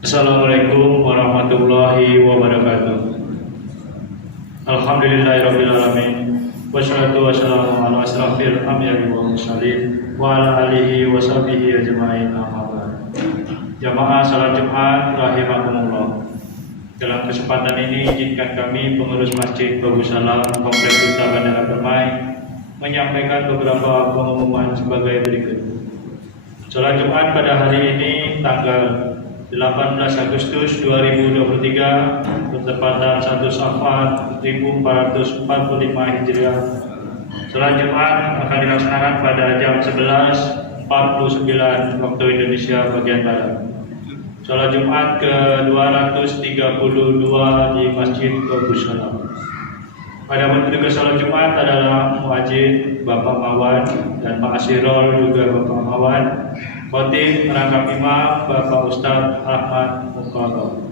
Assalamualaikum warahmatullahi wabarakatuh. Alhamdulillahirabbil alamin. Wassalatu wassalamu ala asrofil anbiya'i wal mursalin wa ala alihi wa sahbihi ajma'in, amma ba'd. Jamaah salat Jumat rahimakumullah. Dalam kesempatan ini izinkan kami pengurus Masjid Bagus Salam Kompleks Duta Bandara Permai menyampaikan beberapa pengumuman sebagai berikut. Salat Jumat pada hari ini tanggal 18 Agustus 2023 bertepatan 1 Syawal 1445 Hijriah. Salat Jumat akan dilaksanakan pada jam 11.49 waktu Indonesia bagian Barat. Salat Jumat ke-232 di Masjid Bagus Salam. Pada petugas salat Jumat adalah muadzin Bapak Mawan dan Pak Asirol juga Bapak Mawan. Khotib merangkap imam Bapak Ustadz Ahmad Muqarrab.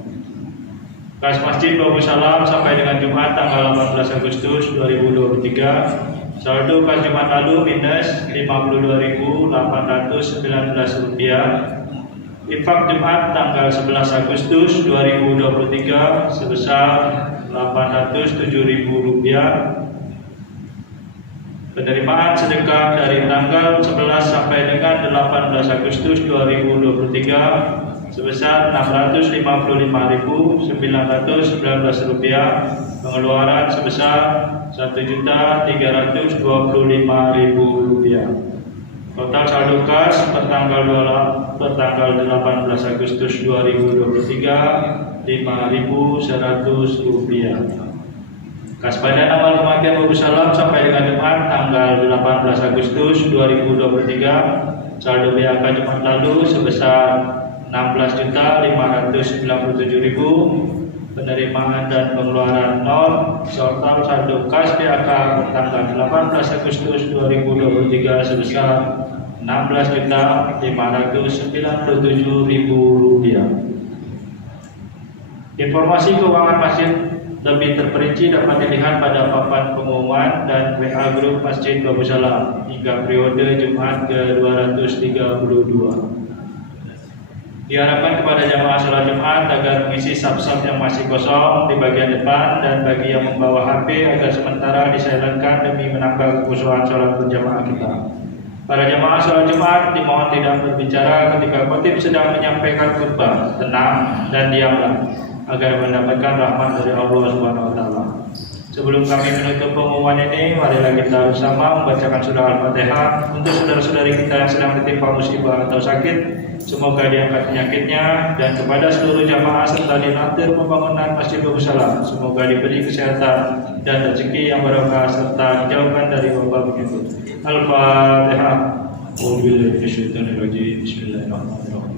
Kas Masjid Bagus Salam sampai dengan Jumat tanggal 18 Agustus 2023. Saldo kas Jumat lalu minus Rp52.819. Infak Jumat tanggal 11 Agustus 2023 sebesar Rp807.000. Penerimaan sedekah dari tanggal 11 sampai dengan 18 Agustus 2023 sebesar Rp655.919. Pengeluaran sebesar Rp1.325.000. Total saldo kas pertanggal 18 Agustus 2023 Rp5.100. Kas badan amal kematian Bagus Salam sampai dengan Jumat tanggal 18 Agustus 2023 saldo BAK Jumat lalu sebesar Rp16.597.000. Penerimaan dan pengeluaran nol. Total saldo kas BAK tanggal 18 Agustus 2023 sebesar Rp16.597.000. Informasi keuangan masjid lebih terperinci dapat dilihat pada papan pengumuman dan WA grup Masjid Bagus Salam hingga periode Jumat ke-232. Diharapkan kepada jamaah salat Jumat agar mengisi saf-saf yang masih kosong di bagian depan, dan bagi yang membawa HP agar sementara disilentkan demi menambah kekhusyuan salat berjamaah kita. Para jamaah salat Jumat dimohon tidak berbicara ketika khotib sedang menyampaikan khutbah. Tenang dan diamlah agar mendapatkan rahmat dari Allah Subhanahu wa taala. Sebelum kami menutup pengumuman ini, marilah kita bersama membacakan surah Al-Fatihah untuk saudara-saudari kita yang sedang ditimpa musibah atau sakit. Semoga diangkat penyakitnya, dan kepada seluruh jamaah serta dinatir pembangunan Masjid Bagus Salam, semoga diberi kesehatan dan rezeki yang barokah serta dijauhkan dari wabah penyakit. Al-Fatihah. Bismillahirrahmanirrahim.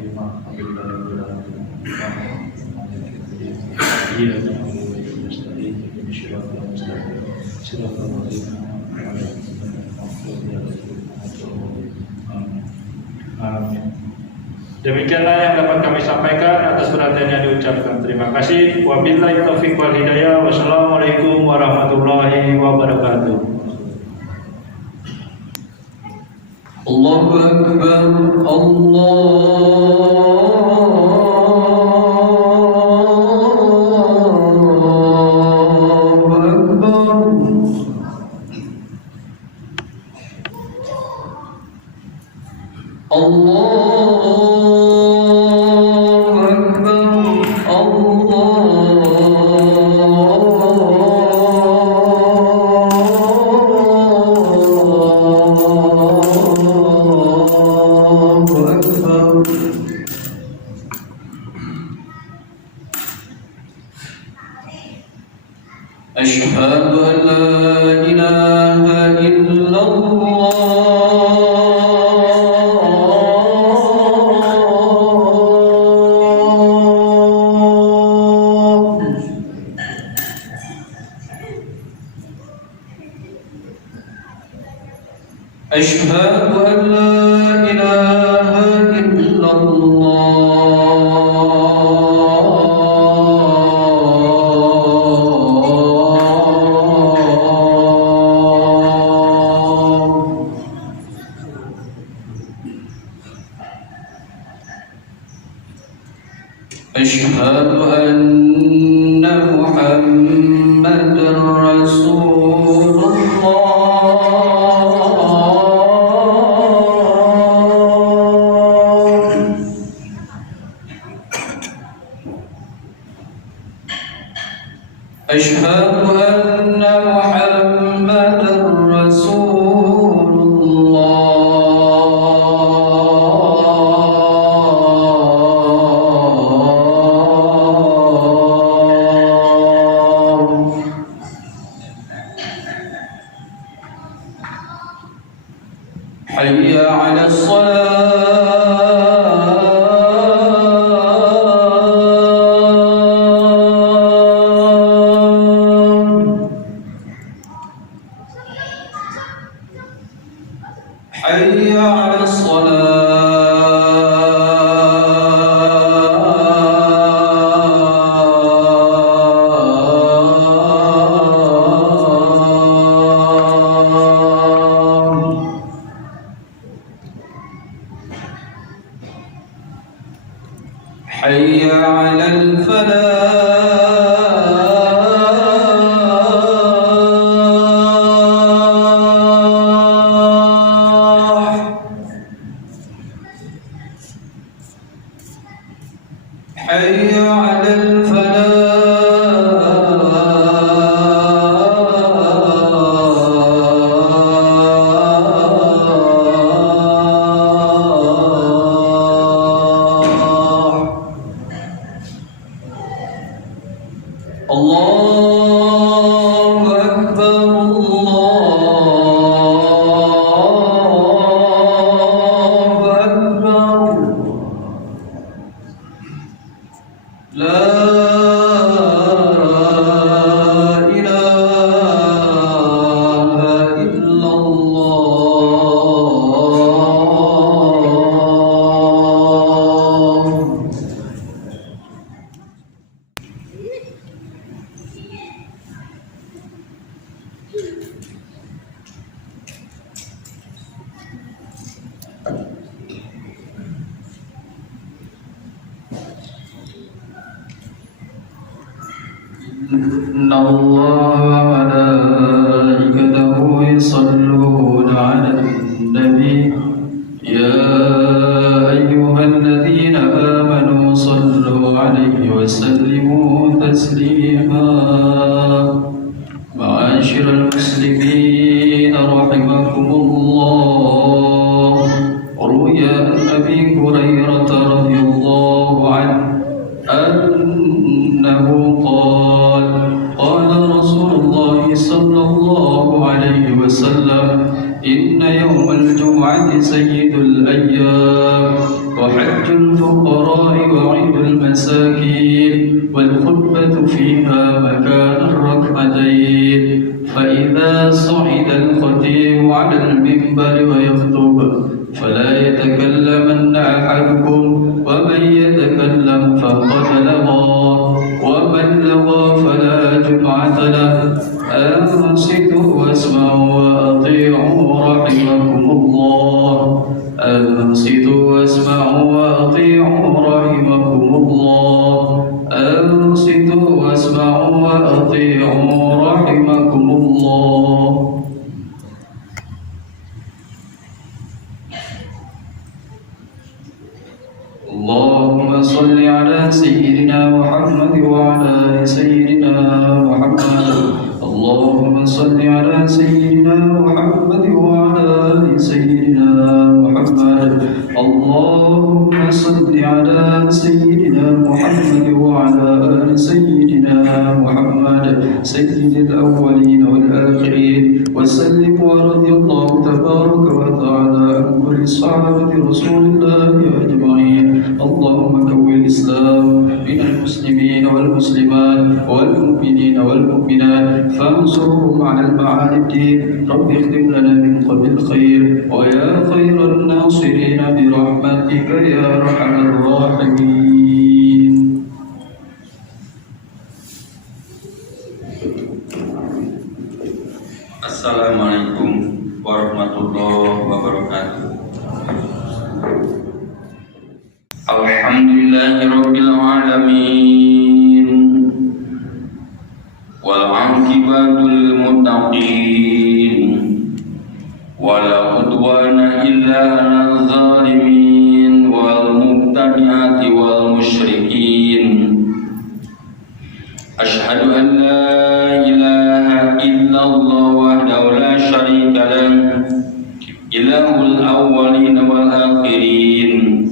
Amin. Demikianlah yang dapat kami sampaikan. Atas perhatiannya diucapkan terima kasih. Wabillahi taufiq wal hidayah. Wassalamualaikum warahmatullahi wabarakatuh. Allahu Akbar. Asyhadu an la ilaha illallah. أشهد أن لا إله إلا أشهد أن محمدًا رسول الله. أشهد أن محمدًا رسول حي على الصلاة. حي على حي على الفلاح. حي على الله أكبر الله أكبر لا إله إلا الله. إن الله وملائكته يصلون على النبي يا أيها الذين آمنوا صلوا عليه وسلموا تسليما. معاشر المسلمين رحمكم الله، روي عن أبي هريرة رضي الله عنه أنه قال قال رسول الله صلى الله عليه وسلم إن يوم الجمعة سيد الأيام وحج الفقراء وعيد المساكين والخطبة فيها مكان الركعتين. فإذا صعد الخطيب على المنبر ويخطب فلا يتكلمن أحدكم، ومن يتكلم فقد لغى، ومن لغى فلا جمعة له. أنصتوا واسمعوا وأطيعوا رحمكم الله. أنصتوا واسمعوا وأطيعوا رحمكم الله. أنصتوا واسمعوا وأطيعوا رحمكم الله. اللهم صل على سيدنا محمد وعلى آل سيدنا محمد. اللهم صل على سيدنا محمد وعلى آل سيدنا محمد. اللهم صل على سيدنا محمد وعلى آل سيدنا محمد سيد الأولين والآخرين. وسلم ورضي الله تبارك وتعالى عن كل صحابة رسول الله أجمعين. اللهم كون الإسلام من المسلمين والمسلمات والمؤمنين والمؤمنات فانصرهم على المعاد الدين رب اختم لنا من قبل الخير ويا خير الناصرين برحمتك يا أرحم الراحمين. Assalamualaikum warahmatullahi wabarakatuh. Alhamdulillahirabbil alamin wal 'aqibatul muttaqin wala udwana illa 'alal zalimin wal mubtadi'ati wal musyrikin. Asyhadu an la ilaha illallah wahdahu la syarika lah ilahul awwalin wal akhirin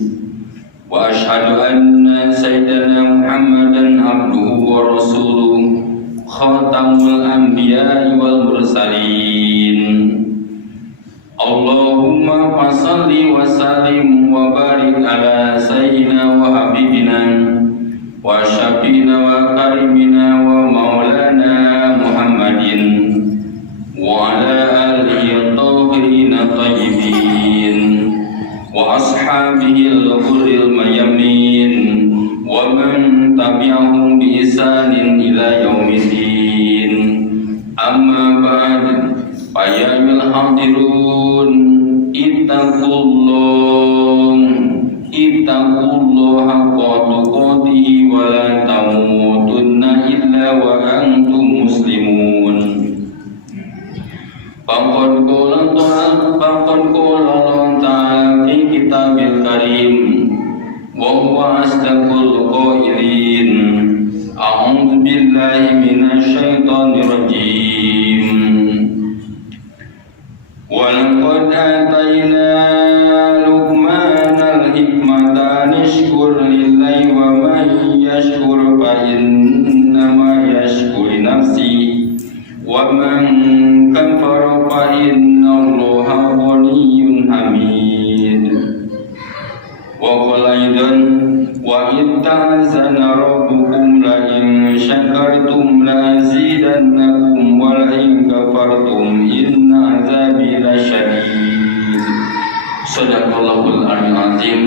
wa asyhadu anna sayyidana Muhammadan abduhu wa rasuluh khatamul anbiya'i wal mursalin. Allahumma fassalli wa sallim wa barik ala sayyidina wa habibina wa syafiina wa karimina wa maulana Muhammadin wa ala alihi at-tahirina tayyibin wa ashabihi al-ghurril mayamin wa man tabi'ahum bi ihsanin ila yaumiddin. Amma ba'd, fa ya ayyuhal hadirun ittaqullaha haqqa tuqatih wa la tamutunna illa wa antum muslimun. Faqad qala Allah ta'ala fi kitabil karim wa huwa asdaqul qailin. A'udzu billahi minasy syaithanir rajim. Wa laqad atayna Luqmanal hikmata nishkur lillahi wa man yashkur fa innama yashkur li nafsi wa man kafara fa innallaha ghaniyyun hamid. Wa qala aidan wa itta'azana rabbukum la in syakartum la azidannakum wa la in kafartum inna azabi lasyadid. Sadaqallahul azim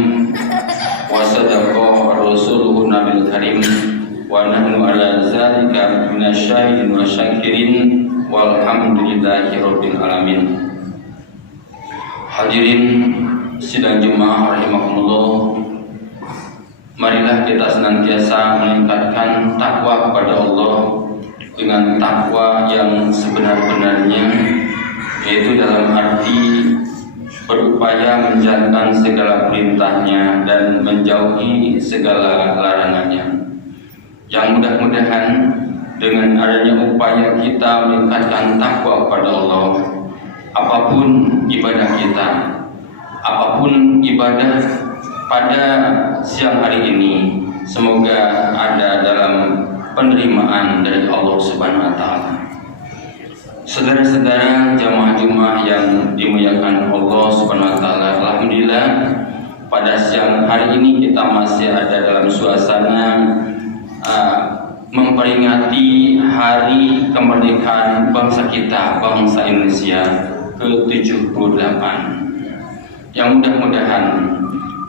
wa sadaqa rasuluhu nabil karim wa nahnu ala zalika minasyahidin wa syakirin walhamdulillahi rabbil alamin. Hadirin sidang Jumat rahimakumullah, marilah kita senantiasa meningkatkan takwa kepada Allah dengan takwa yang sebenar-benarnya, yaitu dalam arti berupaya menjalankan segala perintahnya dan menjauhi segala larangannya. Yang mudah-mudahan dengan adanya upaya kita meningkatkan takwa kepada Allah, apapun ibadah kita, apapun ibadah pada siang hari ini, semoga ada dalam penerimaan dari Allah Subhanahu wa taala. Saudara-saudara jamaah Jumat yang dimuliakan Allah Subhanahu wa taala, alhamdulillah pada siang hari ini kita masih ada dalam suasana memperingati hari kemerdekaan bangsa kita, bangsa Indonesia ke-78. Yang mudah-mudahan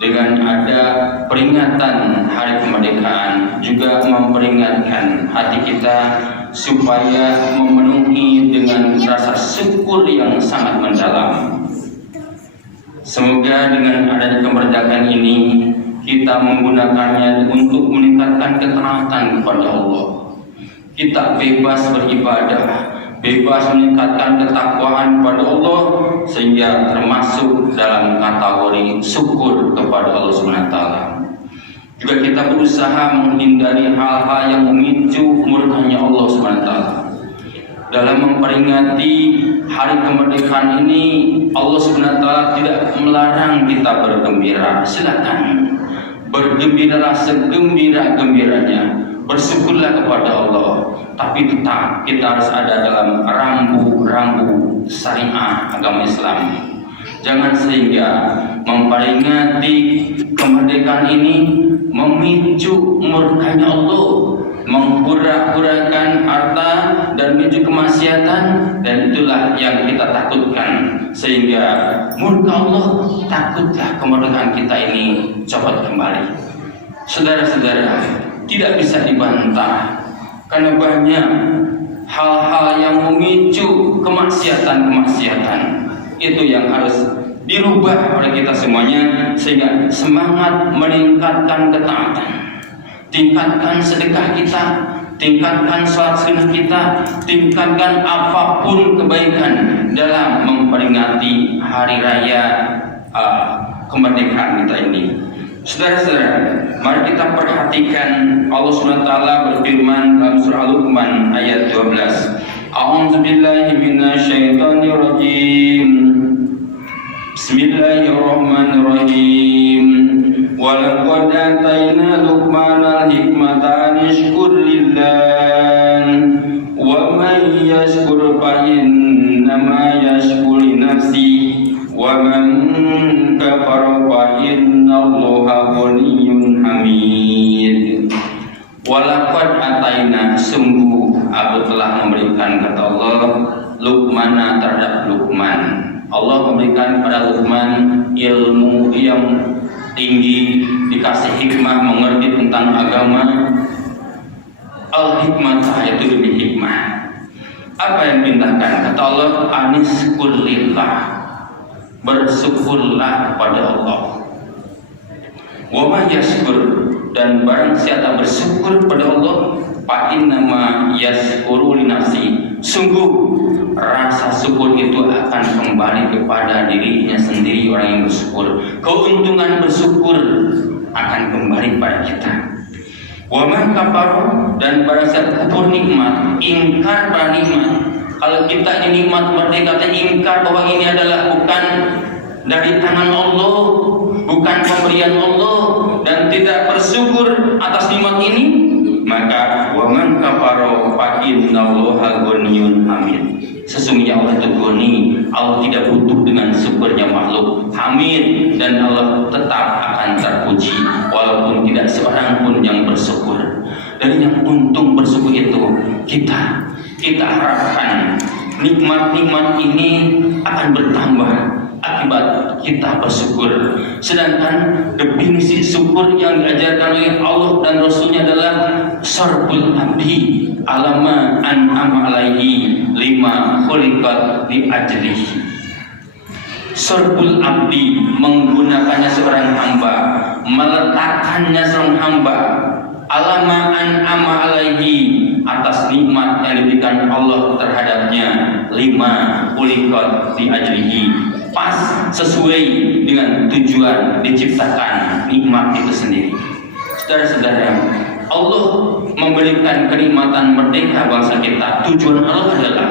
dengan ada peringatan hari kemerdekaan juga memperingatkan hati kita supaya memenuhi dengan rasa syukur yang sangat mendalam. Semoga dengan adanya kemerdekaan ini kita menggunakannya untuk meningkatkan ketaatan kepada Allah. Kita bebas beribadah, bebas meningkatkan ketakwaan kepada Allah, sehingga termasuk dalam kategori syukur kepada Allah SWT. Juga kita berusaha menghindari hal-hal yang memicu murkanya Allah SWT. Dalam memperingati hari kemerdekaan ini, Allah SWT tidak melarang kita bergembira. Silakan bergembiralah segembira-gembiranya, bersyukurlah kepada Allah, tapi tetap kita harus ada dalam rambu-rambu syariah agama Islam. Jangan sehingga memperingati kemerdekaan ini memicu murkanya Allah, menghura-hurakan harta dan menuju kemaksiatan, dan itulah yang kita takutkan, sehingga murka Allah. Takutlah kemerdekaan kita ini cepat kembali. Saudara-saudara, tidak bisa dibantah karena banyak hal-hal yang memicu kemaksiatan itu yang harus dirubah oleh kita semuanya, sehingga semangat meningkatkan ketaatan, tingkatkan sedekah kita, tingkatkan sholat sunnah kita, tingkatkan apapun kebaikan dalam memperingati hari raya kemerdekaan kita ini. Saudara-saudara, mari kita perhatikan Allah SWT berfirman dalam surah Luqman ayat 12. A'udzubillahi minasyaitonirrajim. Bismillahirrahmanirrahim. Walaqad atayna Luqmanal hikmata an yashkur lillah wa man yashkur fa innama yashkur li nafsihi wa man kafara fa innallaha ghaniyyun hamid. Walaqad atayna, sungguh aku telah memberikan, kata Allah, Luqmana terhadap Luqman. Allah memberikan kepada Luqman ilmu yang tinggi, dikasih hikmah, mengerti tentang agama. Al-hikmah itu lebih hikmah. Apa yang diperintahkan? Kata Allah, aniskullillah, bersyukurlah kepada Allah. Wa ma yashkur, dan barang siapa bersyukur kepada Allah, fa innama yashkuru li nafsi, sungguh rasa syukur itu akan kembali kepada dirinya sendiri. Orang yang bersyukur, keuntungan bersyukur akan kembali pada kita. Wa man kafara, dan barang siapa kufur nikmat, ingkar pada nikmat. Kalau kita ini nikmat merdeka, kita ingkar bahwa ini adalah bukan dari tangan Allah, bukan pemberian Allah, dan tidak bersyukur atas nikmat ini, maka wa man kafara fa innallaha ghaniyyun hamid. Sesungguhnya Allah itu ghani, Allah tidak butuh dengan syukurnya makhluk. Hamid, dan Allah tetap akan terpuji walaupun tidak seorang pun yang bersyukur. Dan yang untung bersyukur itu kita harapkan nikmat-nikmat ini akan bertambah akibat kita bersyukur. Sedangkan definisi syukur yang diajarkan oleh Allah dan Rasulnya adalah syarbul abdi alama an'ama alaihi lima khuliqat li ajlihi. Syarbul abdi, menggunakannya seorang hamba, meletakkannya seorang hamba, alama an'ama alaihi, atas nikmat yang diberikan Allah terhadapnya, lima khuliqat li ajlihi, pas sesuai dengan tujuan diciptakan nikmat itu sendiri. Saudara-saudara, Allah memberikan kenikmatan merdeka bangsa kita. Tujuan Allah adalah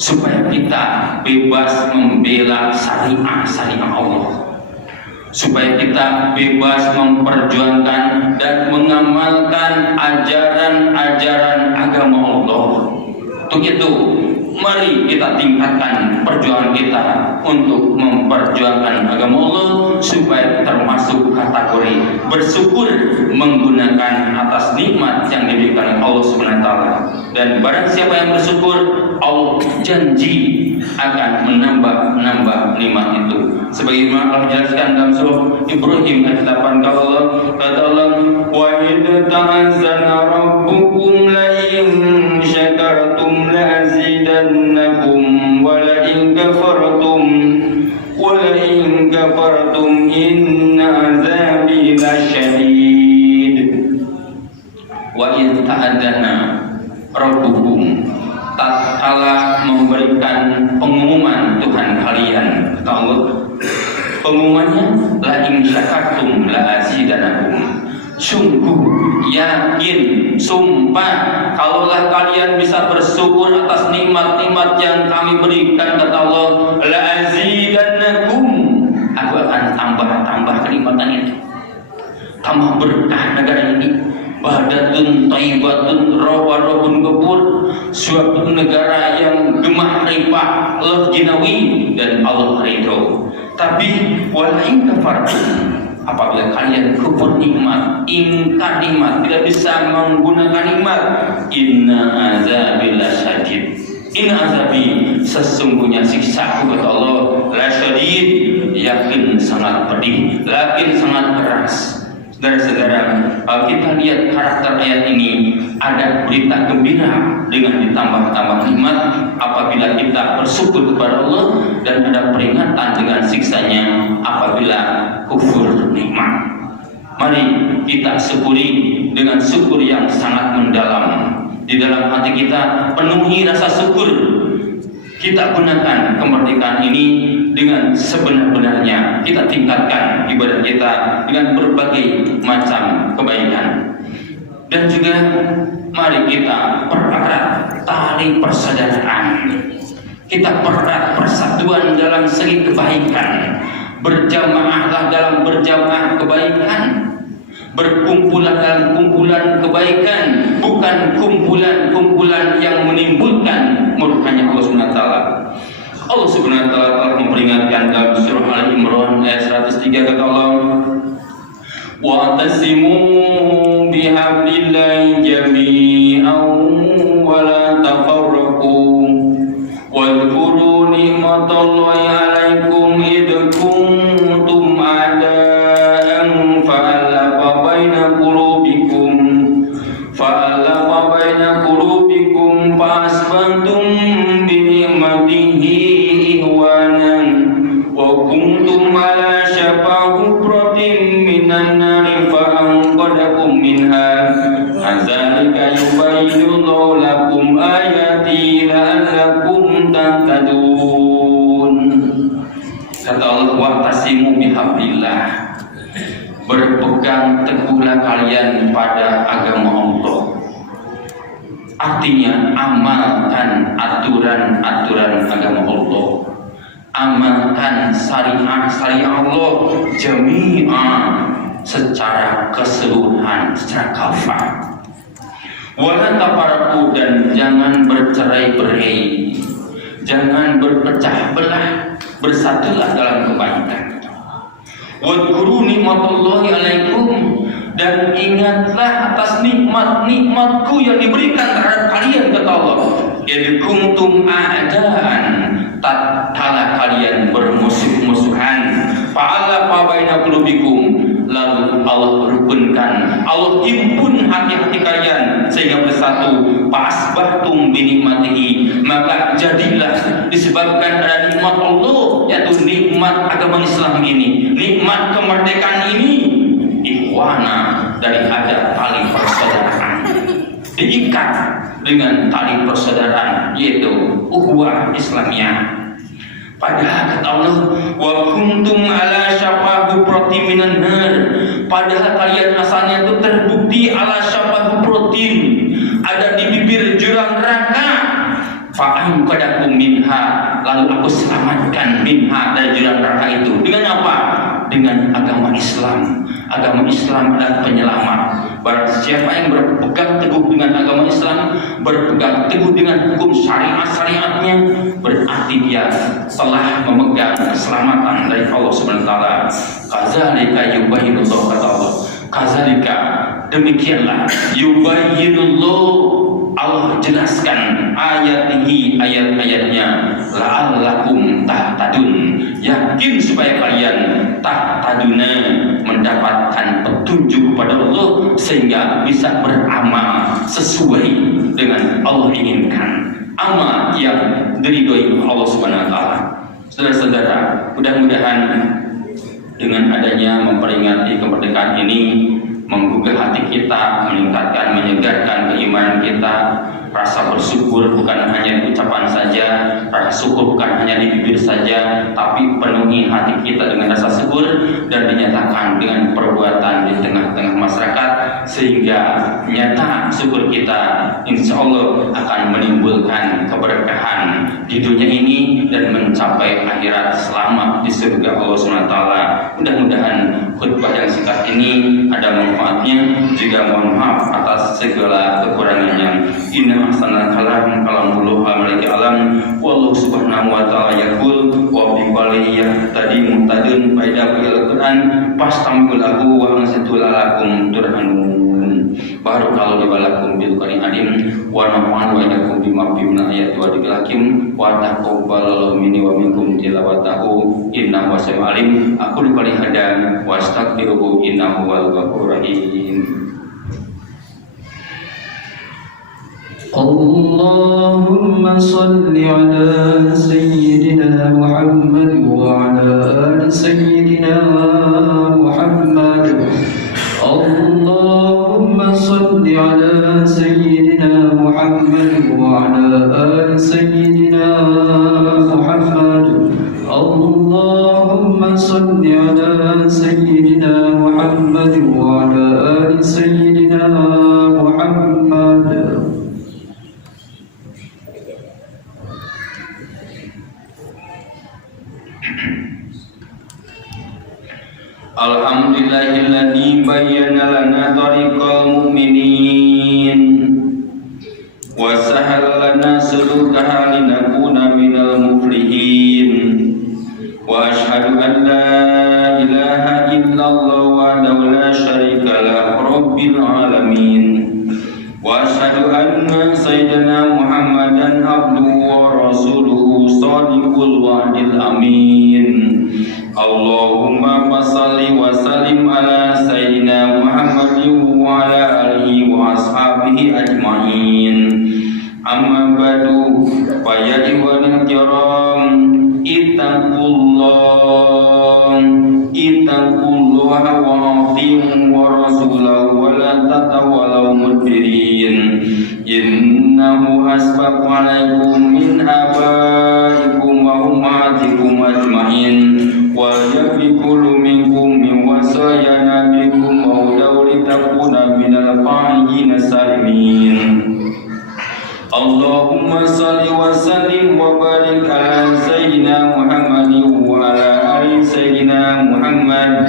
supaya kita bebas membela syariat Allah, supaya kita bebas memperjuangkan dan mengamalkan ajaran-ajaran agama Allah. Untuk itu, mari kita tingkatkan perjuangan kita untuk memperjuangkan agama Allah, supaya termasuk kategori bersyukur menggunakan atas nikmat yang diberikan Allah Subhanahu wa taala. Dan barang siapa yang bersyukur, Allah janji akan menambah nikmat itu. Sebagaimana Allah jelaskan dalam surah Ibrahim ayat 8, kata Allah, wa idza ta'azzana rabbukum la in syakartum la azidannakum wa la in kafartum inna azabi lasyadid. Wa idza ta'azzana rabbukum, tatkala memberikan pengumuman Tuhan kalian, kata Allah, pengumumannya la in syakartum la azidanakum, sungguh yakin, sumpah, kalaulah kalian bisa bersyukur atas nikmat-nikmat yang kami berikan, kata Allah, la azidanakum, aku akan tambah kenikmatan itu, tambah berkah negara ini. Badatun taibatun rawarabun gepur, suatu negara yang gemah ripah, Allah jinawi dan Allah ridho. Tapi walain kafartum, apabila kalian kufur nikmat, ingkar nikmat, tidak bisa menggunakan nikmat, inna azabi lasyadid. Inna azabi, sesungguhnya siksaku kata Allah, lasyadid, yakin sangat pedih, yakin sangat keras. Saudara-saudara, kalau kita lihat karakter ayat ini, ada berita gembira dengan ditambah-tambah nikmat apabila kita bersyukur kepada Allah, dan ada peringatan dengan siksanya apabila kufur nikmat. Mari kita syukuri dengan syukur yang sangat mendalam. Di dalam hati kita penuhi rasa syukur. Kita gunakan kemerdekaan ini dengan sebenar-benarnya. Kita tingkatkan ibadah kita dengan berbagai macam kebaikan. Dan juga mari kita pererat tali persaudaraan. Kita pererat persatuan dalam segi kebaikan. Berjamaahlah dalam berjamaah kebaikan. Berkumpulan dalam kumpulan kebaikan, bukan kumpulan-kumpulan yang menimbulkan murkanya Allah Subhanahu wa taala. Allah Subhanahu wa taala telah memperingatkan dalam surah Al-Imran ayat 103 kata Allah, "Wa'tasimu bihablillahi jami'an wa la tafarraqu wadhkuru ni'matallahi 'alaikum id kuntum a'da'an fa'alafa baina qulubikum fa'asbantum bi ni'matihi ihwanan wa kuntum ala syafa hufratin minan nari fa'anqadakum minha kadzalika yubayyinu lakum ayati la'allakum tahtadun." Kata Allah, wa'tasimu bihablillah, berpegang teguhlah kalian pada agama Allah. Artinya amalkan aturan-aturan agama Allah, amalkan syariat Allah jami'an, secara keseluruhan, secara kafah. Wala tafarraqu, dan jangan bercerai-berai, jangan berpecah belah, bersatulah dalam kebaikan. Wadhkuru ni'matallahi 'alaikum, dan ingatlah atas nikmat-nikmatku yang diberikan terhadap kalian kata Allah. Idh kuntum a'daan, tatkala kalian bermusuh-musuhan, fa'alafa baina qulubikum, lalu Allah rukunkan, Allah himpun hati-hati kalian sehingga bersatu. Fa'asbahtum bi nikmatihi, maka jadilah disebabkan ada nikmat Allah, yaitu nikmat agama Islam ini, nikmat kemerdekaan ini, ikhwana, dari ada tali persaudaraan, diikat dengan tali persaudaraan, yaitu ukhuwah Islamiyah. Padahal kata Allah, wa kuntum ala syafa hufratin minan nar, padahal kalian asalnya itu terbukti ala syafa hufratin, ada di bibir jurang neraka. Fa'anqadakum minha, lalu aku selamatkan minha, dari jurang neraka itu. Dengan apa? Dengan agama Islam. Agama Islam adalah penyelamat. Barang siapa yang berpegang teguh dengan agama Islam, berpegang teguh dengan hukum syariat-syariatnya, berarti dia telah memegang keselamatan dari Allah Subhanahu wa taala. Kadzalika yubayyinullahu, kata Allah, kadzalika, demikianlah, yubayyinullahu, Allah jelaskan ayatihi, ayat-ayatnya, la'allakum tahtadun, yakin supaya kalian tahtaduna, mendapatkan petunjuk kepada Allah sehingga bisa beramal sesuai dengan Allah inginkan, amal yang diridhoi Allah Subhanahu wa taala. Saudara-saudara, mudah-mudahan dengan adanya memperingati kemerdekaan ini menggugah hati kita, meningkatkan, menyegarkan keimanan kita. Rasa bersyukur bukan hanya di ucapan saja, rasa syukur bukan hanya di bibir saja, tapi penuhi hati kita dengan rasa syukur dan dinyatakan dengan perbuatan di tengah-tengah masyarakat, sehingga nyata syukur kita insya Allah akan menimbulkan keberkahan di dunia ini dan mencapai akhirat selamat di surga Allah SWT. Mudah-mudahan khutbah yang singkat ini ada manfaatnya. Juga mohon maaf atas segala kekurangannya. Inna ahsanal kalam kalamullah maliki alam. Wallahu subhanahu wa ta'ala yaqul wa bi qaliyah tadi muhtadun baida bil Quran pastamul lahu wa ansitul lakum turhanun. Barakallahu walakum bil Qur'an adim wa nafa'an wa yakum bima fi ayat wa dilakim wa taqabbalallahu minni wa minkum tilawatahu innahu wasami'ul alim. Aku diberi hada wa astaghfiruhu innahu wal ghafurur rahim. Allahumma salli ala sayyidina Muhammad wa ala ali sayyidina Muhammad. Allahumma salli ala sayyidina Muhammad wa ala ali sayyidina Muhammad. Allahumma salli ala sayyidina Muhammad wa ala ali sayyidina Muhammad. Alhamdulillahilladzi bayyana lana tariqal mu'minin wa sahala lana sulukaha linakuna minal muflihin wa ashhadu an la ilaha illallah wahdahu la syarika lah rabbil alamin wa ashhadu anna sayyidina Muhammadan abduhu wa rasuluhu shadiqul wa'dil amin. Allahumma salli wa sallim ala sayyidina Muhammadin wa ala alihi wa ashabihi ajma'in. Amma ba'du fa ya ikhwanil kiram ittaqullaha wa ati'u wa rasulahu wa la tatawallaw mudbirin. Innahu asbaqu alaikum min abaikum wa ummatikum ajma'in wa yafiqulu minkum min wasaya nabikum wa udawli takuna minal qa'idina salimin. Allahumma salli wa sallim wa barik ala sayyidina Muhammadin wa ala ali sayyidina Muhammad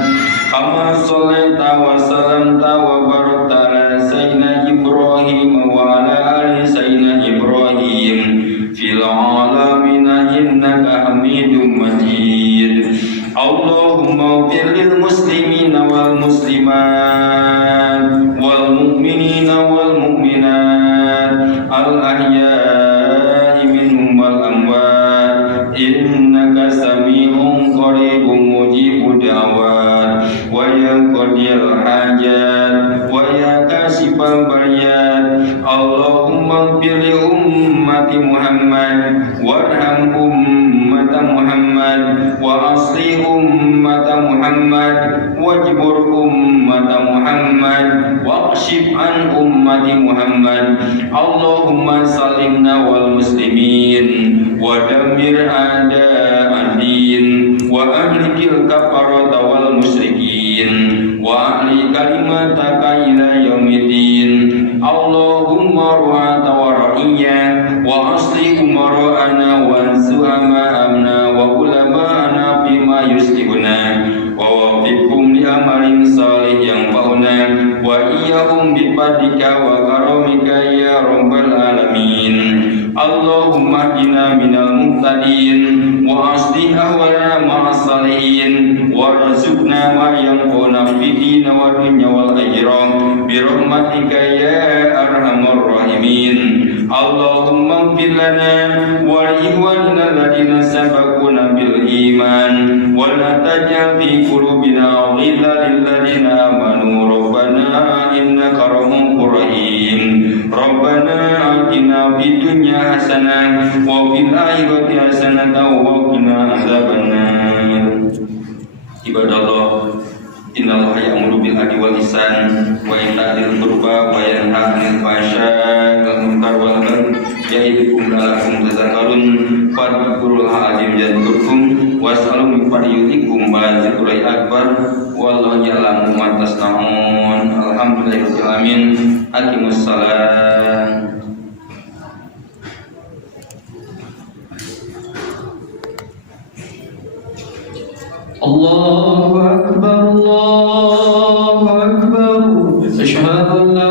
kama sallaita wa sallamta wa barakta ala sayyidina Ibrahim wa ala ali sayyidina Ibrahim fil alamin innaka Hamidum Majid. Allahumma ighfir lil muslimina wal muslimat wal mu'minina wal mu'minat al ahya'i minhum wal amwat innaka sami'un qaribun mujibud da'wat wa ya qadiyal hajat wa ya kasifal baryat. Allahumma ighfir li ummati Muhammad warham ummata Muhammad wa aslih ummata Muhammad wajbur ummata Muhammad waqshif an ummati Muhammad. Allahumma salimna wal muslimin wa dammir a'da'ad din wa ahlikil kafarata wal musyrikin wa ahli kalimataka ila yaumiddin. Allahumma ru'ata wa ra'iyya wa aslih umara'ana wa su'ama'amna wa ulama'ana bima yuslihuna wa wafiqhum li amalin salih yang fa'una wa iyahum bifadlika wa karamika ya rabbal alamin. Allahumma hdina minal muhtadin wa aslih ahwalana ma'as salihin warzuqna ma yanfa'una fid din wa dunya wal akhirah bi rahmatika ya arhamar rahimin. Allahumma ighfir lana wa li ikhwanina alladhina sabaquna bil iman wa la taj'al fi qulubina ghillan lil ladzina amanu rabbana innaka rahimur rahim. Rabbana atina fid dunya hasanah wa fil akhirati hasanah wa qina adzabannar. Ibadallah, innallaha ya'muru bil adli wal ihsan wa itaa'il qurba wa yanha 'anil fahsya'i wal munkar wal baghi ya'idukum la'allakum tadhakkarun. Fadhkurullaha azim yadhkurkum was'alu min fadlikum wa dzikrullahi akbar wallahu ya'lamu ma tasna'un. Alhamdulillahirabbil alamin. Aqimus salam. الله أكبر الله أكبر أشهد أن لا